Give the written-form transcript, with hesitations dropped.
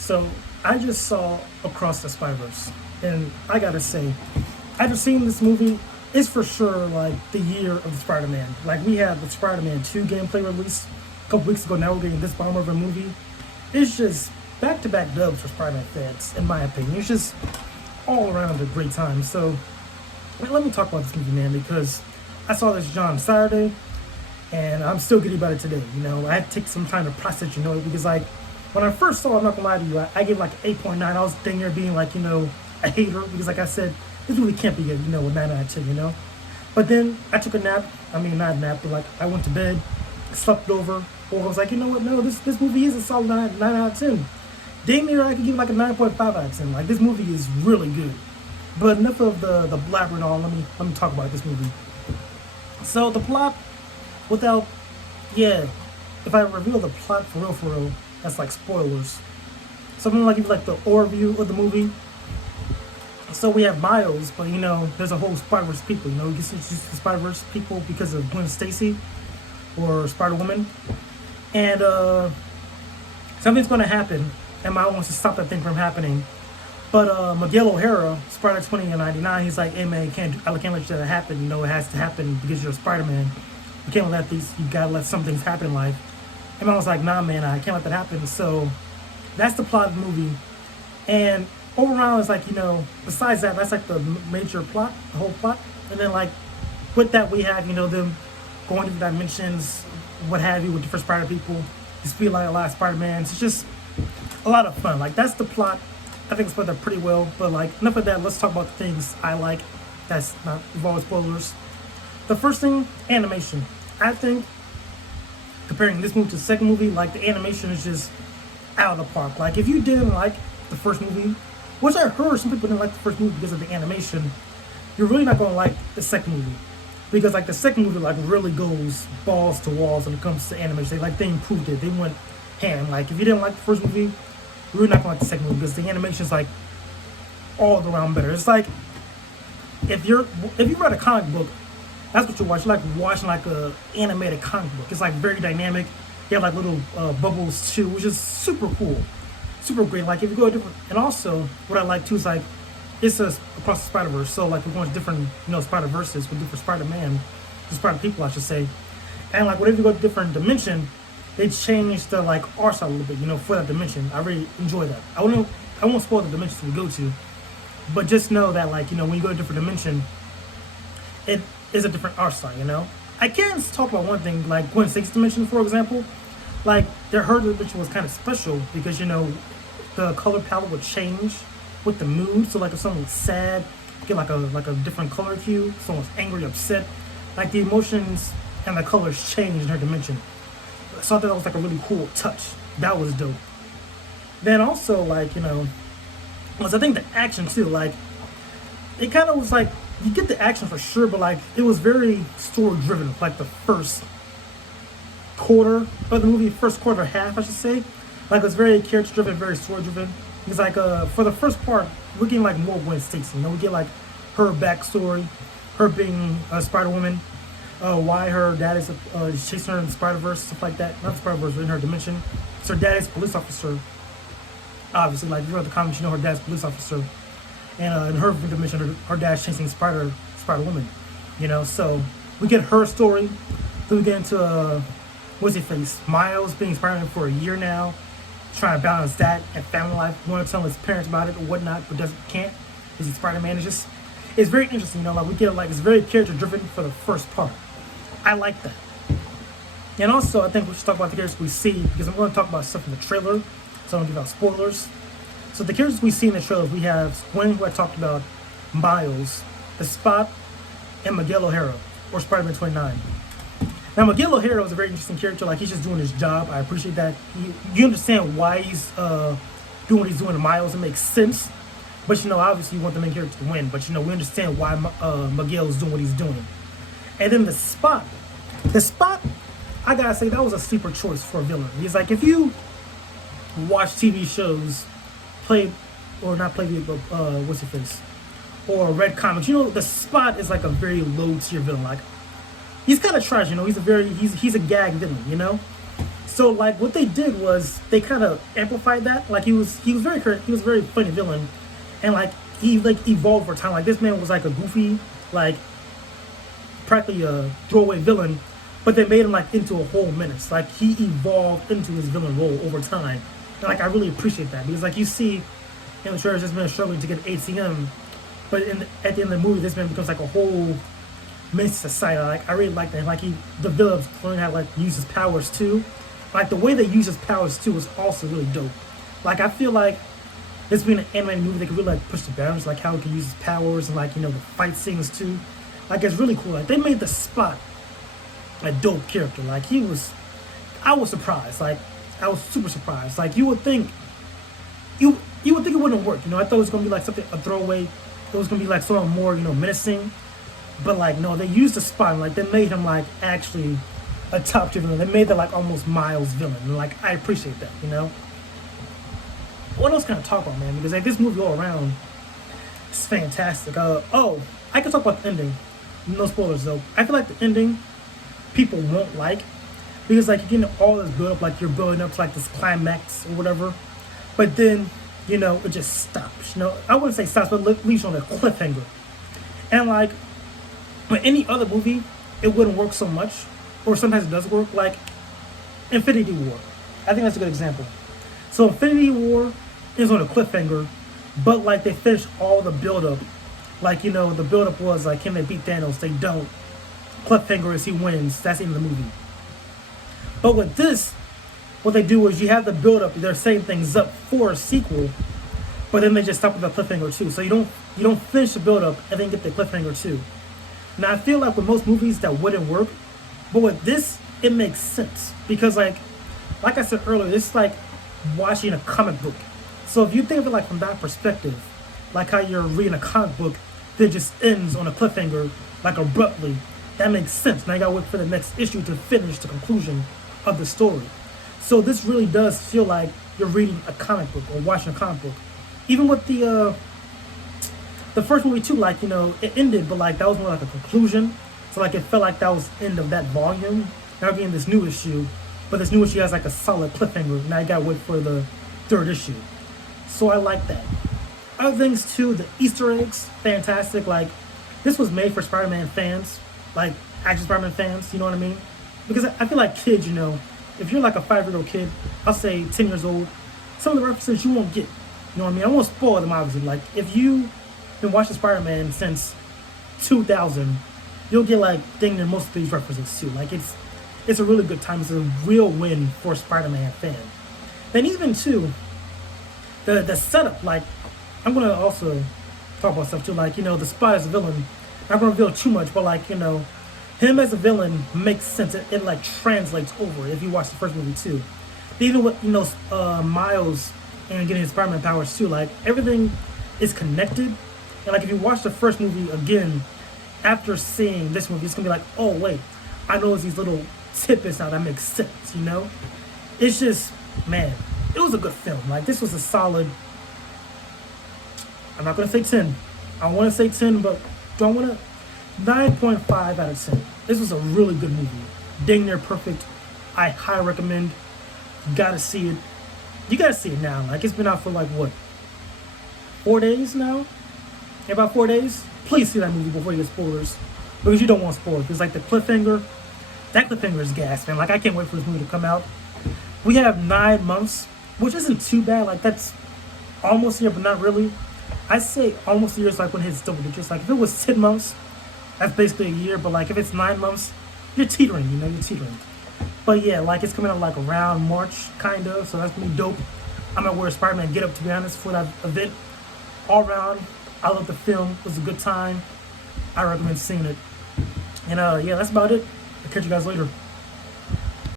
So I just saw Across the Spider-Verse, and I gotta say, after seeing this movie, it's for sure like the year of Spider-Man. Like we had the Spider-Man 2 gameplay release a couple weeks ago. Now we're getting this bomb of a movie. It's just back-to-back dubs for Spider-Man fans, in my opinion. It's just all around a great time. So let me talk about this movie, man, because I saw this John Saturday, and I'm still getting about it today. I had to take some time to process, because like when I first saw it, I'm not gonna lie to you, I gave like 8.9. I was thinking there being like, a hater, because like I said, this movie can't be good, a 9 out of 10, But then I took a nap. I mean, not a nap, but like I went to bed, slept over, or I was like, you know what? No, this movie is a solid 9 out of 10. Damn near, I could give it like a 9.5 out of 10. Like this movie is really good. But enough of the blabber and all. Let me talk about this movie. So the plot, without, yeah, if I reveal the plot for real, that's like spoilers. So I'm gonna like give you like the overview of the movie. So we have Miles, but there's a whole Spider-Verse people. You get the Spider-Verse people because of Gwen Stacy or Spider-Woman, and something's gonna happen, and Miles wants to stop that thing from happening. But Miguel O'Hara, Spider 2099, he's like, hey man, I can't let you let that happen. It has to happen because you're Spider-Man. You can't let you gotta let some things happen in life. And I was like, nah man, I can't let that happen. So that's the plot of the movie. And overall, it's like, besides that, that's like the major plot, the whole plot. And then like with that, we have, them going to different dimensions, what have you, with different Spider people. Just feel like a lot of Spider-Mans. It's just a lot of fun. Like that's the plot. I think it's put that pretty well, but like enough of that. Let's talk about the things I like. That's not involved spoilers. The first thing, animation. I think comparing this movie to the second movie, like the animation is just out of the park. Like if you didn't like the first movie, which I heard some people didn't like the first movie because of the animation, you're really not gonna like the second movie, because like the second movie like really goes balls to walls when it comes to animation. They improved it. They went ham. Like if you didn't like the first movie, we're not gonna like the second movie because the animation is like all around better. It's like if you read a comic book, that's what you watch. You're like watching like a animated comic book. It's like very dynamic. You have like little bubbles too, which is super cool, super great. Like if you go to different, and also what I like too is like it's across the Spider-Verse. So like we're going to different Spider-Verses with different Spider-Man, the Spider people I should say, and like whenever you go to different dimension, they change the like art style a little bit, for that dimension. I really enjoy that. I won't spoil the dimensions we go to, but just know that like when you go to a different dimension, it is a different art style. I can talk about one thing, like Gwen Stacy's dimension, for example. Like her dimension was kind of special because the color palette would change with the mood. So like if someone was sad, you get like a different color hue. If someone's angry, upset, like the emotions and the colors change in her dimension. So I thought that was like a really cool touch. That was dope. Then also like, was I think the action too, like it kind of was like you get the action for sure, but like it was very story driven, like the first quarter of the movie, first quarter half I should say. Like it was very character driven, very story driven. Because like for the first part, we're getting like more Gwen Stacy. We get like her backstory, her being a Spider-Woman. Why her dad is chasing her in the Spider-Verse, stuff like that. Not the Spider-Verse, but in her dimension. So her dad is a police officer. Obviously, like if you read the comics, her dad's a police officer. And in her dimension, her dad's chasing Spider-Woman. So we get her story. Then we get into, what's his face? Miles being Spider-Man for a year now. Trying to balance that and family life. Want to tell his parents about it or whatnot, but can't. Because he's Spider-Man. It's very interesting, like we get like, it's very character-driven for the first part. I like that. And also, I think we should talk about the characters we see, because I'm going to talk about stuff in the trailer, so I don't give out spoilers. So the characters we see in the trailers, we have Gwen, who I talked about, Miles, the Spot, and Miguel O'Hara, or Spider-Man 29. Now, Miguel O'Hara was a very interesting character. Like, he's just doing his job. I appreciate that. You understand why he's doing what he's doing to Miles. It makes sense. But, obviously you want the main character to win. But, we understand why Miguel is doing what he's doing. And then the Spot, I gotta say, that was a sleeper choice for a villain. He's like, if you watch TV shows, what's his face? Or read comics, the Spot is like a very low tier villain. Like, he's kind of trash, he's a gag villain, So like what they did was they kind of amplified that. Like he was a very funny villain, and like he like evolved over time. Like this man was like a goofy, like practically a throwaway villain, but they made him like into a whole menace. Like he evolved into his villain role over time, and like I really appreciate that because like you see in the trailers this man struggling to get an ATM, but at the end of the movie this man becomes like a whole menace to society. Like I really like that. Like the villains learn how to like use his powers too. Like the way they use his powers too is also really dope. Like I feel like this being an animated movie, they could really like push the boundaries, like how he can use his powers and like the fight scenes too. Like it's really cool. Like they made the Spot a dope character. Like I was surprised. Like I was super surprised. Like you would think you would think it wouldn't work. I thought it was gonna be like something a throwaway. It was gonna be like something more menacing. But like no, they used the Spot and like they made him like actually a top tier villain. They made that like almost Miles villain. And like I appreciate that. What else can I talk about, man? Because like this movie all around is fantastic. I can talk about the ending. No spoilers though. I feel like the ending people won't like because like you're getting all this build up, like you're building up to like this climax or whatever, but then it just stops. I wouldn't say stops, but leaves you on a cliffhanger. And like with any other movie, it wouldn't work so much, or sometimes it does work. Like Infinity War, I think that's a good example. So Infinity War is on a cliffhanger, but like they finished all the build up. Like the build up was like, can they beat Thanos? They don't. Cliffhanger is he wins. That's the end of the movie. But with this, what they do is you have the build up. They're setting things up for a sequel, but then they just stop with the cliffhanger too. So you don't finish the build up and then get the cliffhanger too. Now I feel like with most movies that wouldn't work, but with this it makes sense because like I said earlier, it's like watching a comic book. So if you think of it like from that perspective, like how you're reading a comic book that just ends on a cliffhanger like abruptly, that makes sense. Now you gotta wait for the next issue to finish the conclusion of the story. So this really does feel like you're reading a comic book or watching a comic book. Even with the first movie too, like it ended, but like that was more like a conclusion. So like it felt like that was the end of that volume. Now we're getting this new issue, but this new issue has like a solid cliffhanger. Now you gotta wait for the third issue. So I like that. Other things too, the Easter eggs, fantastic. Like this was made for Spider-Man fans, like action Spider-Man fans. You know what I mean? Because I feel like kids, if you're like a 5-year-old kid, I'll say 10 years old, some of the references you won't get. You know what I mean? I won't spoil them obviously. Like if you've been watching Spider-Man since 2000, you'll get like dang near most of these references too. Like it's a really good time. It's a real win for a Spider-Man fan. Then even too, the setup. Like I'm gonna also talk about stuff too. Like the Spot as a villain. I'm not gonna reveal too much, but like him as a villain makes sense. It like translates over if you watch the first movie too. Even with Miles and getting his Spider-Man powers too. Like everything is connected. And like if you watch the first movie again after seeing this movie, it's gonna be like, oh wait, I know these little tidbits now that makes sense. It's just, man, it was a good film. Like this was a solid. I'm not gonna say 10. I want to say 10, but don't want to. 9.5 out of 10. This was a really good movie. Dang near perfect. I highly recommend. You gotta see it. You gotta see it now. Like it's been out for like what? 4 days now? In about 4 days? Please see that movie before you get spoilers. Because you don't want spoilers. Because like the cliffhanger, that cliffhanger is gas, man. Like I can't wait for this movie to come out. We have 9 months, which isn't too bad. Like that's almost a year, but not really. I say almost a year is like when it hits double digits. Like if it was 10 months, that's basically a year. But like if it's 9 months, you're teetering, you're teetering. But yeah, like it's coming out like around March, kind of. So that's gonna be dope. I'm gonna wear a Spider-Man get up, to be honest, for that event. All around, I love the film. It was a good time. I recommend seeing it. And yeah, that's about it. I'll catch you guys later.